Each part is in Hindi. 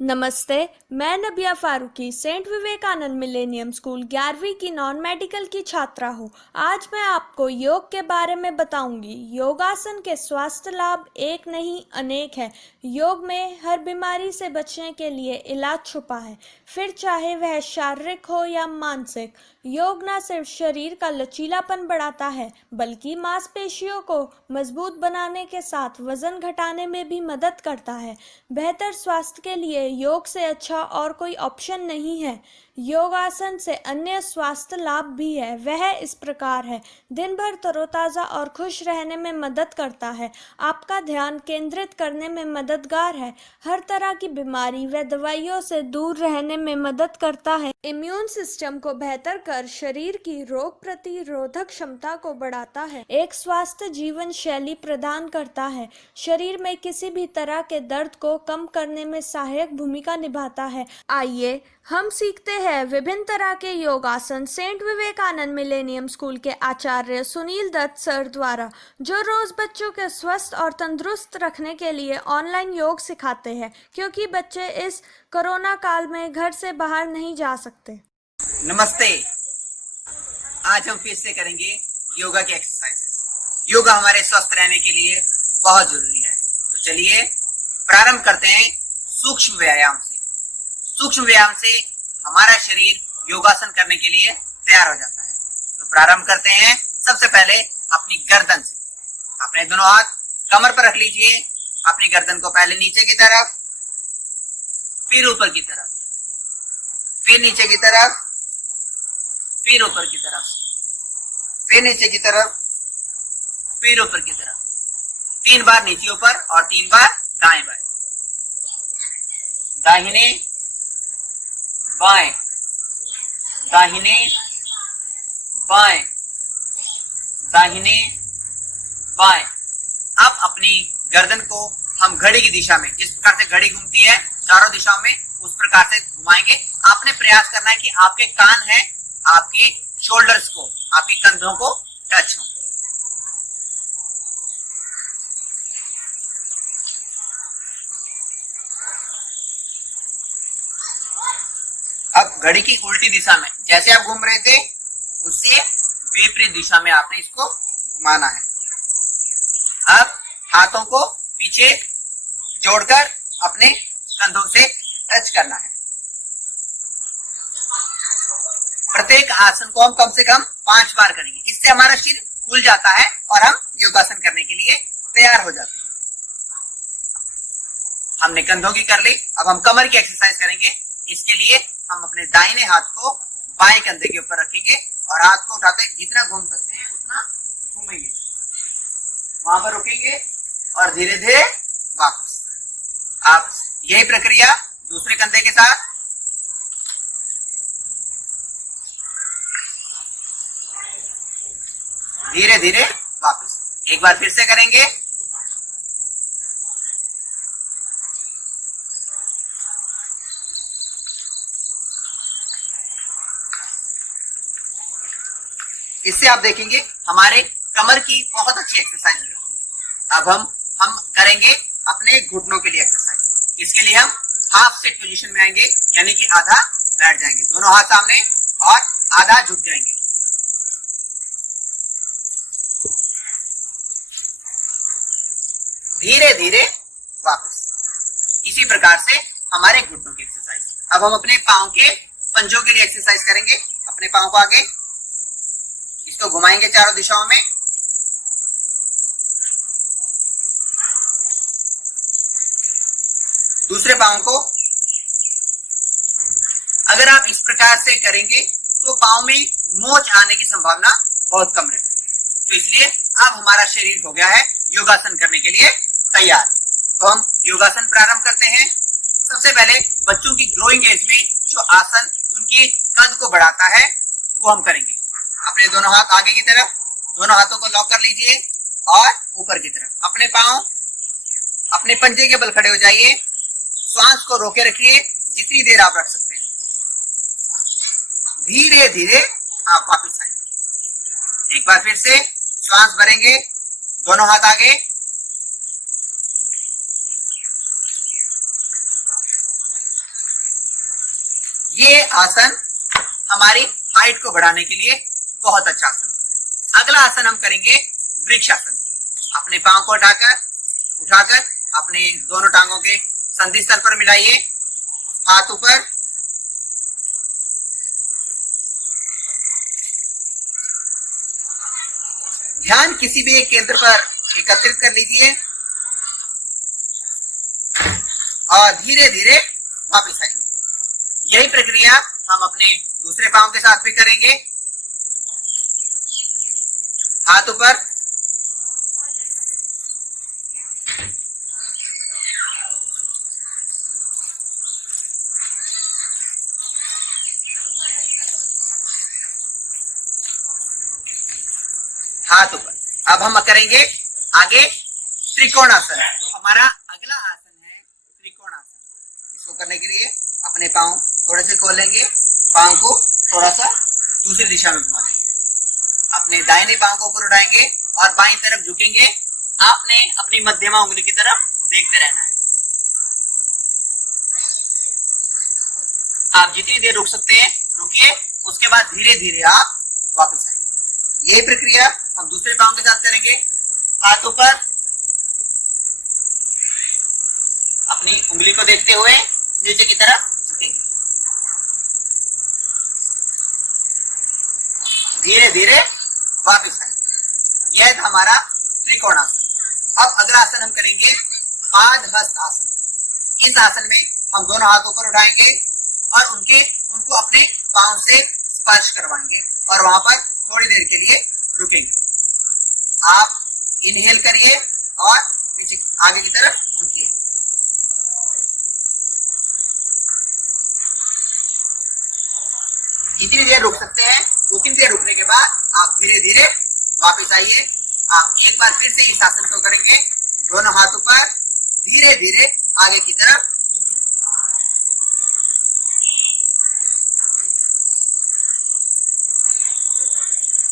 नमस्ते। मैं Nabiya Farooqui Saint Vivekananda Millennium School 11वीं की नॉन मेडिकल की छात्रा हूँ। आज मैं आपको योग के बारे में बताऊंगी। योगासन के स्वास्थ्य लाभ एक नहीं अनेक है। योग में हर बीमारी से बचने के लिए इलाज छुपा है, फिर चाहे वह शारीरिक हो या मानसिक। योग न सिर्फ शरीर का लचीलापन बढ़ाता है, बल्कि मांसपेशियों को मजबूत बनाने के साथ वजन घटाने में भी मदद करता है। बेहतर स्वास्थ्य के लिए योग से अच्छा और कोई ऑप्शन नहीं है। योगासन से अन्य स्वास्थ्य लाभ भी है। वह इस प्रकार है: दिन भर तरोताज़ा और खुश रहने में मदद करता है, आपका ध्यान केंद्रित करने में मददगार है, हर तरह की बीमारी व दवाइयों से दूर रहने में मदद करता है, इम्यून सिस्टम को बेहतर कर शरीर की रोग प्रतिरोधक क्षमता को बढ़ाता है, एक स्वस्थ जीवन शैली प्रदान करता है, शरीर में किसी भी तरह के दर्द को कम करने में सहायक भूमिका निभाता है। आइए हम सीखते हैं विभिन्न तरह के योगासन सेंट विवेकानंद मिलेनियम स्कूल के आचार्य सुनील दत्त सर द्वारा, जो रोज बच्चों के स्वस्थ और तंदुरुस्त रखने के लिए ऑनलाइन योग सिखाते हैं, क्योंकि बच्चे इस कोरोना काल में घर से बाहर नहीं जा सकते। नमस्ते। आज हम फिर से करेंगे योगा के एक्सरसाइजेस। योगा हमारे स्वस्थ रहने के लिए बहुत जरूरी है। तो चलिए प्रारंभ करते हैं सूक्ष्म व्यायाम से। सूक्ष्म व्यायाम से हमारा शरीर योगासन करने के लिए तैयार हो जाता है। तो प्रारंभ करते हैं सबसे पहले अपनी गर्दन से। अपने दोनों हाथ कमर पर रख लीजिए। अपनी गर्दन को पहले नीचे की तरफ, फिर ऊपर की तरफ, फिर नीचे की तरफ, फिर ऊपर की तरफ, फिर नीचे की तरफ, फिर ऊपर की तरफ। 3 बार नीचे ऊपर और 3 बार दाएं बाएं। दाहिने बाएं, दाहिने बाएं, दाहिने बाएं। अब अपनी गर्दन को हम घड़ी की दिशा में, जिस प्रकार से घड़ी घूमती है चारों दिशाओं में, उस प्रकार से घुमाएंगे। आपने प्रयास करना है कि आपके कान है आपके शोल्डर्स को, आपके कंधों को टच हो। अब घड़ी की उल्टी दिशा में जैसे आप घूम रहे थे, उससे विपरीत दिशा में आपने इसको घुमाना है। अब हाथों को पीछे जोड़कर अपने कंधों से टच करना है। प्रत्येक आसन को हम कम से कम 5 बार करेंगे। इससे हमारा शरीर खुल जाता है और हम योगासन करने के लिए तैयार हो जाते हैं। हमने कंधों की कर ली, अब हम कमर की एक्सरसाइज करेंगे। इसके लिए हम अपने दाहिने हाथ को बाएं कंधे के ऊपर रखेंगे और हाथ को उठाते जितना घूम सकते हैं उतना घूमेंगे। वहां पर रुकेंगे और धीरे धीरे वापस। आप यही प्रक्रिया दूसरे कंधे के साथ, धीरे धीरे वापस। एक बार फिर से करेंगे। इससे आप देखेंगे हमारे कमर की बहुत अच्छी एक्सरसाइज हो जाती है। अब हम करेंगे अपने घुटनों के लिए एक्सरसाइज। इसके लिए हम हाफ सेट पोजीशन में आएंगे, यानी कि आधा बैठ जाएंगे, दोनों हाथ सामने और आधा झुक जाएंगे। धीरे धीरे वापस। इसी प्रकार से हमारे घुटनों की एक्सरसाइज। अब हम अपने पांव के पंजों के लिए एक्सरसाइज करेंगे। अपने पांव को आगे, इसको घुमाएंगे चारों दिशाओं में। दूसरे पांव को, अगर आप इस प्रकार से करेंगे तो पांव में मोच आने की संभावना बहुत कम रहती है। तो इसलिए अब हमारा शरीर हो गया है योगासन करने के लिए तैयार। तो हम योगासन प्रारंभ करते हैं। सबसे पहले बच्चों की ग्रोइंग एज में जो आसन उनके कद को बढ़ाता है वो हम करेंगे। अपने दोनों हाथ आगे की तरफ, दोनों हाथों को लॉक कर लीजिए और ऊपर की तरफ। अपने पांव अपने पंजे के बल खड़े हो जाइए। श्वास को रोके रखिए जितनी देर आप रख सकते हैं। धीरे धीरे आप वापस आएंगे। एक बार फिर से श्वास भरेंगे, दोनों हाथ आगे, ये आसन हमारी हाइट को बढ़ाने के लिए बहुत अच्छा आसन है। अगला आसन हम करेंगे वृक्ष आसन। अपने पांव को उठाकर अपने दोनों टांगों के संधि स्थल पर मिलाइए, हाथ ऊपर। ध्यान किसी भी एक केंद्र पर एकत्रित कर लीजिए और धीरे धीरे वापस आएंगे। यही प्रक्रिया हम अपने दूसरे पांव के साथ भी करेंगे। हाथ ऊपर, हाथ ऊपर। अब हम करेंगे आगे त्रिकोणासन। तो हमारा अगला आसन है त्रिकोणासन। इसको करने के लिए अपने पांव थोड़े से खोलेंगे, पांव को थोड़ा सा दूसरी दिशा में घुमा लेंगे, अपने दाहिने पांव को ऊपर उठाएंगे और बाईं तरफ झुकेंगे। आपने अपनी मध्यमा उंगली की तरफ देखते रहना है। आप जितनी देर रुक सकते हैं रुकिए, उसके बाद धीरे धीरे आप वापस आएंगे। यही प्रक्रिया हम दूसरे पांव के साथ करेंगे। हाथ ऊपर, अपनी उंगली को देखते हुए नीचे की तरफ झुकेंगे, धीरे धीरे वापस आएंगे। यह हमारा त्रिकोणासन। अब अगला आसन हम करेंगे पादहस्त आसन। इस आसन में हम दोनों हाथ ऊपर उठाएंगे और उनको अपने पांव से स्पर्श करवाएंगे और वहां पर थोड़ी देर के लिए रुकेंगे। आप इनहेल करिए और पीछे आगे की तरफ झुकिए। जितनी देर रुक सकते हैं उतनी देर रुकने के बाद आप धीरे धीरे वापस आइए। आप एक बार फिर से इस आसन को करेंगे, दोनों हाथ ऊपर, धीरे धीरे आगे की तरफ झुकेंगे।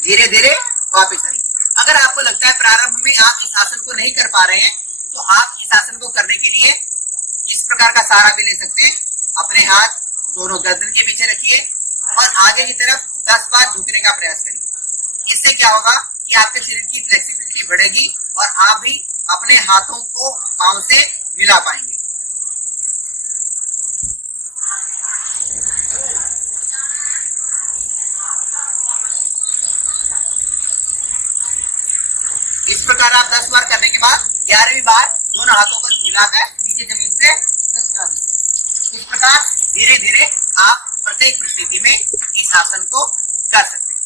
धीरे धीरे वापस आएंगे। अगर आपको लगता है प्रारंभ में आप इस आसन को नहीं कर पा रहे हैं तो आप इस आसन को करने के लिए इस प्रकार का सहारा भी ले सकते हैं। अपने हाथ दोनों गर्दन के पीछे रखिए और आगे की तरफ 10 बार झुकने का प्रयास करिए। इससे क्या होगा कि आपके शरीर की फ्लेक्सिबिलिटी बढ़ेगी और आप भी अपने हाथों को पांव से मिला पाएंगे। इस प्रकार आप 10 बार करने के बाद 11वीं बार दोनों हाथों को मिलाकर नीचे जमीन से टच करा दीजिए। इस प्रकार धीरे धीरे आप प्रत्येक परिस्थिति में इस आसन को कर सकते हैं।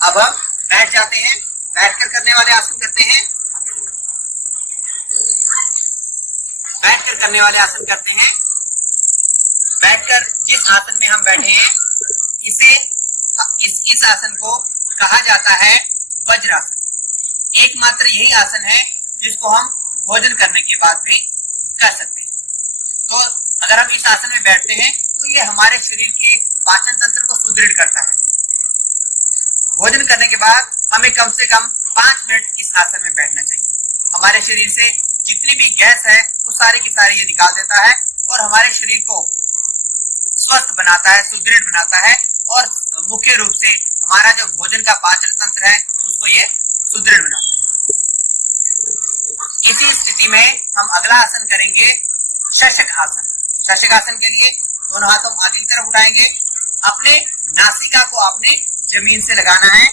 अब हम बैठ जाते हैं, बैठकर करने वाले आसन करते हैं। बैठकर करने वाले आसन करते हैं। बैठकर जिस आसन में हम बैठे हैं इस आसन को कहा जाता है वज्रासन। एकमात्र यही आसन है जिसको हम भोजन करने के बाद भी कर सकते हैं। तो अगर हम इस आसन में बैठते हैं तो ये हमारे शरीर के पाचन तंत्र को सुदृढ़ करता है। भोजन करने के बाद हमें कम से कम 5 मिनट इस आसन में बैठना चाहिए। हमारे शरीर से जितनी भी गैस है वो सारी की सारी ये निकाल देता है और हमारे शरीर को स्वस्थ बनाता है, सुदृढ़ बनाता है और मुख्य रूप से हमारा जो भोजन का पाचन तंत्र है उसको ये सुदृढ़ बनाता है। इसी स्थिति में हम अगला आसन करेंगे शशक आसन। शशक आसन के लिए दोनों हाथों आगे की तरफ उठाएंगे, अपने नासिका को आपने जमीन से लगाना है।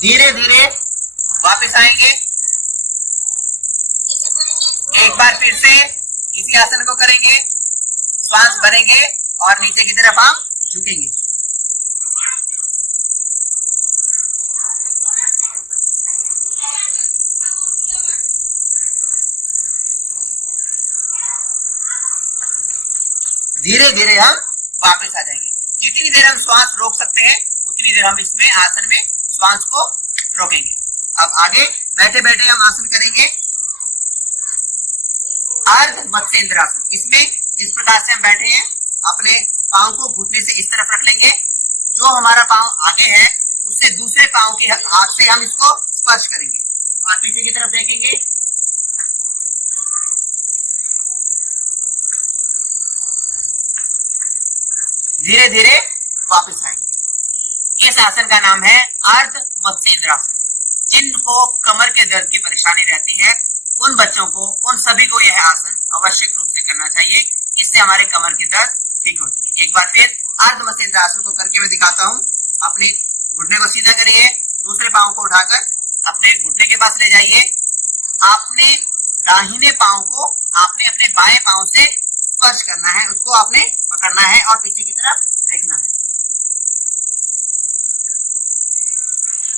धीरे धीरे वापस आएंगे। एक बार फिर से इसी आसन को करेंगे, श्वास भरेंगे और नीचे की तरफ हम झुकेंगे। धीरे धीरे हम वापस आ जाएंगे। जितनी देर हम श्वास रोक सकते हैं उतनी देर हम इसमें आसन में श्वास को रोकेंगे। अब आगे बैठे बैठे हम आसन करेंगे अर्ध मत्स्येंद्रासन। इसमें जिस प्रकार से हम बैठे हैं अपने पांव को घुटने से इस तरफ रख लेंगे, जो हमारा पांव आगे है उससे दूसरे पांव के हाथ से हम इसको स्पर्श करेंगे। आप पीछे की तरफ देखेंगे, धीरे धीरे वापस आएंगे। इस आसन का नाम है अर्ध मत्स्येंद्रासन। जिनको कमर के दर्द की परेशानी रहती है उन बच्चों को, उन सभी को यह आसन आवश्यक रूप से करना चाहिए। इससे हमारे कमर की दर्द ठीक होती है। एक बार फिर अर्ध मत्स्येंद्रासन को करके मैं दिखाता हूँ। अपने घुटने को सीधा करिए, दूसरे पांव को उठाकर अपने घुटने के पास ले जाइए। आपने दाहिने पांव को आपने अपने बाएं पांव से स्पर्श करना है, उसको आपने पकड़ना है और पीछे की तरफ देखना है।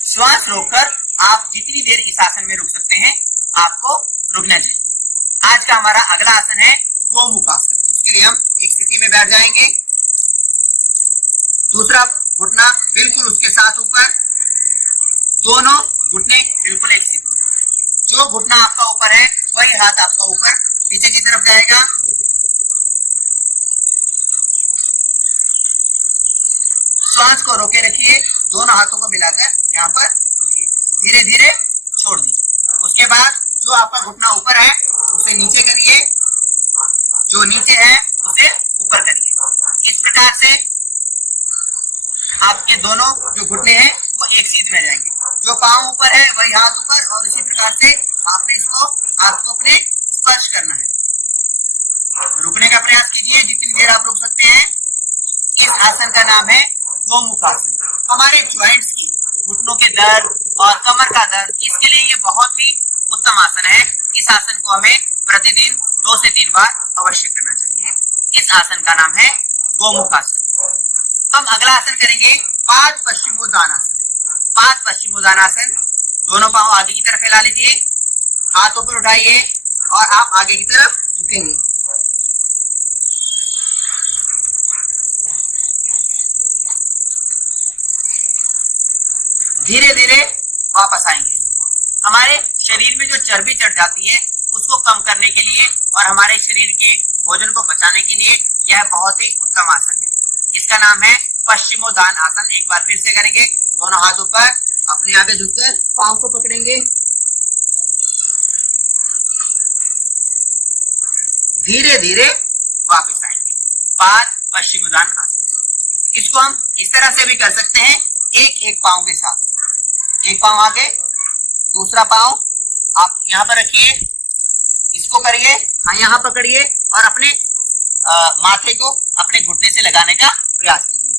श्वास रोककर आप जितनी देर इस आसन में रुक सकते हैं आपको रुकना चाहिए। आज का हमारा अगला आसन है गोमुख आसन। उसके लिए हम एक स्थिति में बैठ जाएंगे, दूसरा घुटना बिल्कुल उसके साथ ऊपर, दोनों घुटने बिल्कुल एक स्थिति में। जो घुटना आपका ऊपर है वही हाथ आपका ऊपर पीछे की तरफ जाएगा। श्वास को रोके रखिए, दोनों हाथों को मिलाकर यहाँ पर रुकिए, धीरे धीरे छोड़ दीजिए। उसके बाद जो आपका घुटना ऊपर है उसे नीचे करिए, जो नीचे है उसे ऊपर करिए। इस प्रकार से आपके दोनों जो घुटने हैं वो एक सीध में जाएंगे। जो पांव ऊपर है वही हाथ ऊपर, और इसी प्रकार से आपने इसको हाथ को अपने स्पर्श करना है। रुकने का प्रयास कीजिए जितनी देर आप रुक सकते हैं। इस आसन का नाम है गोमुख आसन। हमारे ज्वाइंट्स की, घुटनों के दर्द और कमर का दर्द, इसके लिए ये बहुत ही उत्तम आसन है। इस आसन को हमें प्रतिदिन 2 से 3 बार अवश्य करना चाहिए। इस आसन का नाम है गोमुख आसन। हम अगला आसन करेंगे पाद पश्चिमोत्तानासन। पाद पश्चिमोत्तानासन, दोनों पांव आगे की तरफ फैला लीजिए, हाथ ऊपर उठाइए और आप आगे की तरफ झुकेंगे। धीरे धीरे वापस आएंगे। हमारे शरीर में जो चर्बी चढ़ जाती है उसको कम करने के लिए और हमारे शरीर के भोजन को पचाने के लिए यह बहुत ही उत्तम आसन है। इसका नाम है पश्चिमोत्तान आसन। एक बार फिर से करेंगे, दोनों हाथ ऊपर, अपने आगे झुककर पांव को पकड़ेंगे, धीरे धीरे वापस आएंगे। पाद पश्चिमोत्तान आसन। इसको हम इस तरह से भी कर सकते हैं, एक एक पांव के साथ। एक पांव आगे, दूसरा पांव आप यहाँ पर रखिए, इसको करिए, हाँ यहाँ पकड़िए और अपने माथे को अपने घुटने से लगाने का प्रयास कीजिए।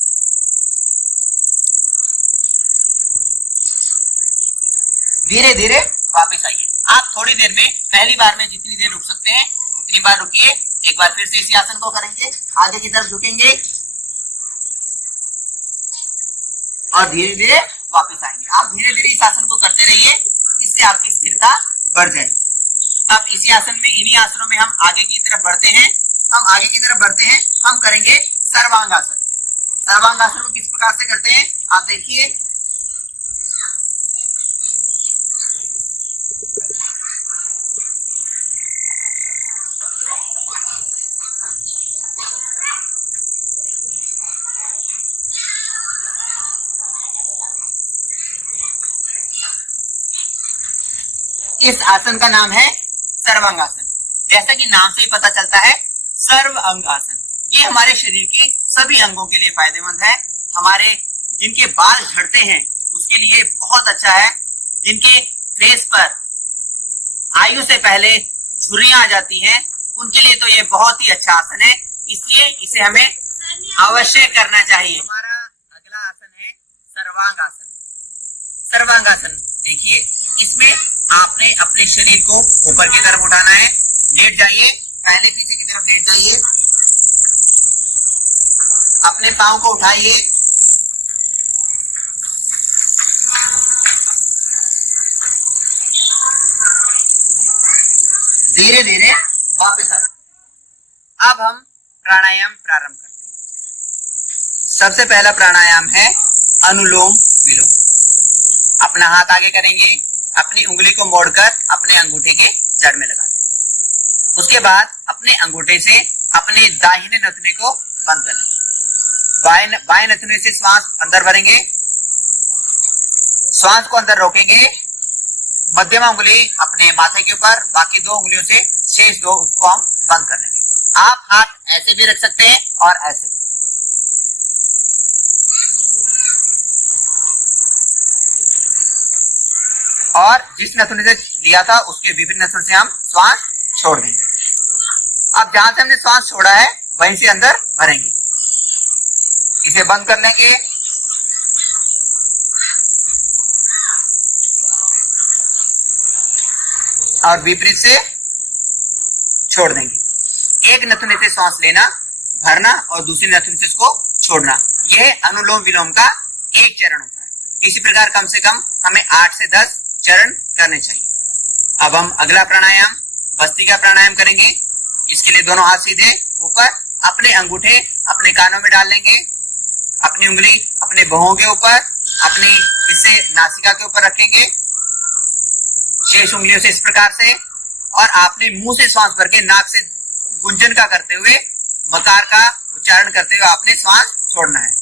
धीरे धीरे वापस आइए। आप थोड़ी देर में, पहली बार में जितनी देर रुक सकते हैं उतनी बार रुकिए। एक बार फिर से इसी आसन को करेंगे, आगे की तरफ झुकेंगे और धीरे धीरे वापस आएंगे। आप धीरे धीरे इस आसन को करते रहिए, इससे आपकी स्थिरता बढ़ जाएगी। अब इसी आसन में, इन्हीं आसनों में हम आगे की तरफ बढ़ते हैं। हम करेंगे सर्वांगासन। सर्वांगासन को किस प्रकार से करते हैं आप देखिए। इस आसन का नाम है सर्वांगासन। जैसा कि नाम से ही पता चलता है, सर्व अंग आसन। ये हमारे शरीर के सभी अंगों के लिए फायदेमंद है। हमारे जिनके बाल झड़ते हैं उसके लिए बहुत अच्छा है। जिनके फेस पर आयु से पहले झुर्रियां आ जाती हैं उनके लिए तो ये बहुत ही अच्छा आसन है, इसलिए इसे हमें अवश्य करना चाहिए। हमारा अगला आसन है सर्वांगासन। सर्वांगासन देखिए, इसमें आपने अपने शरीर को ऊपर की तरफ उठाना है। लेट जाइए, पहले पीछे की तरफ लेट जाइए, अपने पांव को उठाइए, धीरे धीरे वापस आइए। अब हम प्राणायाम प्रारंभ करते हैं। सबसे पहला प्राणायाम है अनुलोम विलोम। अपना हाथ आगे करेंगे, अपनी उंगली को मोड़कर अपने अंगूठे के जड़ में लगा लेंगे। उसके बाद अपने अंगूठे से अपने दाहिने नथुने को बंद कर लेंगे। बाएं नथुने से श्वास अंदर भरेंगे, श्वास को अंदर रोकेंगे, मध्यमा उंगली अपने माथे के ऊपर, बाकी 2 उंगलियों से शेष 2 उसको हम बंद कर लेंगे। आप हाथ ऐसे भी रख सकते हैं और ऐसे भी। और जिस नथुने से लिया था उसके विभिन्न नथुने से हम श्वास छोड़ देंगे। अब जहां से हमने श्वास छोड़ा है वहीं से अंदर भरेंगे। इसे बंद कर लेंगे और विपरीत से छोड़ देंगे। एक नथुने से श्वास लेना, भरना और दूसरे नथुने से इसको छोड़ना, यह अनुलोम विलोम का एक चरण होता है। इसी प्रकार कम से कम हमें 8 से 10 चरण करने चाहिए। अब हम अगला प्राणायाम भस्त्रिका प्राणायाम करेंगे। इसके लिए दोनों हाथ सीधे ऊपर, अपने अंगूठे अपने कानों में डाल लेंगे, अपनी उंगली अपने भौहों के ऊपर, अपनी इसे नासिका के ऊपर रखेंगे, शेष उंगलियों से इस प्रकार से, और आपने मुंह से श्वास भर के नाक से गुंजन का करते हुए, मकार का उच्चारण करते हुए आपने श्वास छोड़ना है।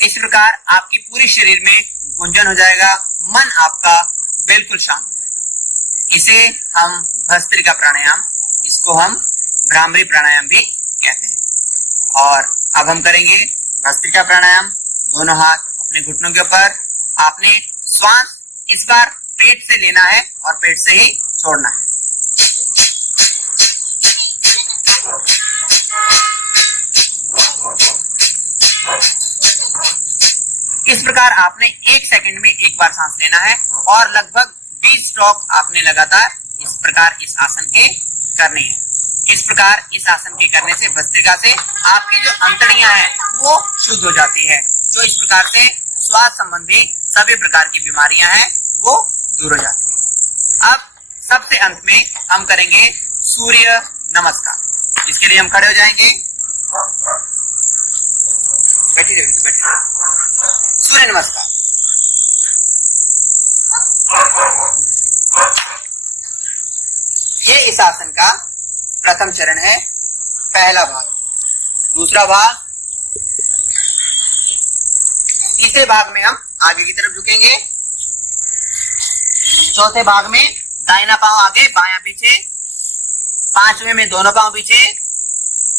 इस प्रकार आपकी पूरी शरीर में गुंजन हो जाएगा, मन आपका बिल्कुल शांत हो जाएगा। इसे हम भस्त्रिका प्राणायाम, इसको हम भ्रामरी प्राणायाम भी कहते हैं। और अब हम करेंगे भस्त्रिका प्राणायाम। दोनों हाथ अपने घुटनों के ऊपर, आपने श्वास इस बार पेट से लेना है और पेट से ही छोड़ना है। इस प्रकार आपने 1 सेकंड में एक बार सांस लेना है और लगभग 20 स्ट्रोक आपने लगातार इस प्रकार इस आसन के करने हैं। इस प्रकार इस आसन के करने से भस्त्रिका से आपकी जो अंतड़ियां हैं वो शुद्ध हो जाती है, जो इस प्रकार से श्वास संबंधी सभी प्रकार की बीमारियां हैं वो दूर हो जाती है। अब सबसे अंत में हम करेंगे सूर्य नमस्कार। इसके लिए हम खड़े हो जाएंगे, बैठिए बैठिए। सूर्य नमस्कार। ये इस आसन का प्रथम चरण है, पहला भाग। दूसरा भाग, तीसरे भाग में हम आगे की तरफ झुकेंगे। चौथे भाग में दाहिना पांव आगे बायां पीछे, पांचवें में दोनों पांव पीछे,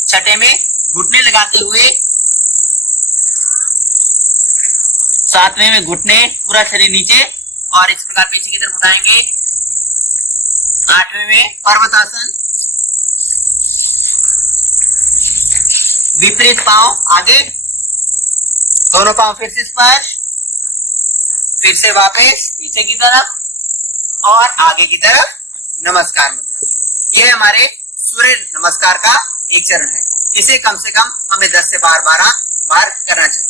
छठे में घुटने लगाते हुए, सातवें में घुटने पूरा शरीर नीचे और इस प्रकार पीछे की तरफ उठाएंगे। आठवें में पर्वतासन, विपरीत पांव आगे, दोनों पांव फिर से स्पर्श, फिर से वापस पीछे की तरफ और आगे की तरफ नमस्कार मुद्रा। यह हमारे सूर्य नमस्कार का एक चरण है। इसे कम से कम हमें 10 से 12 बार करना चाहिए।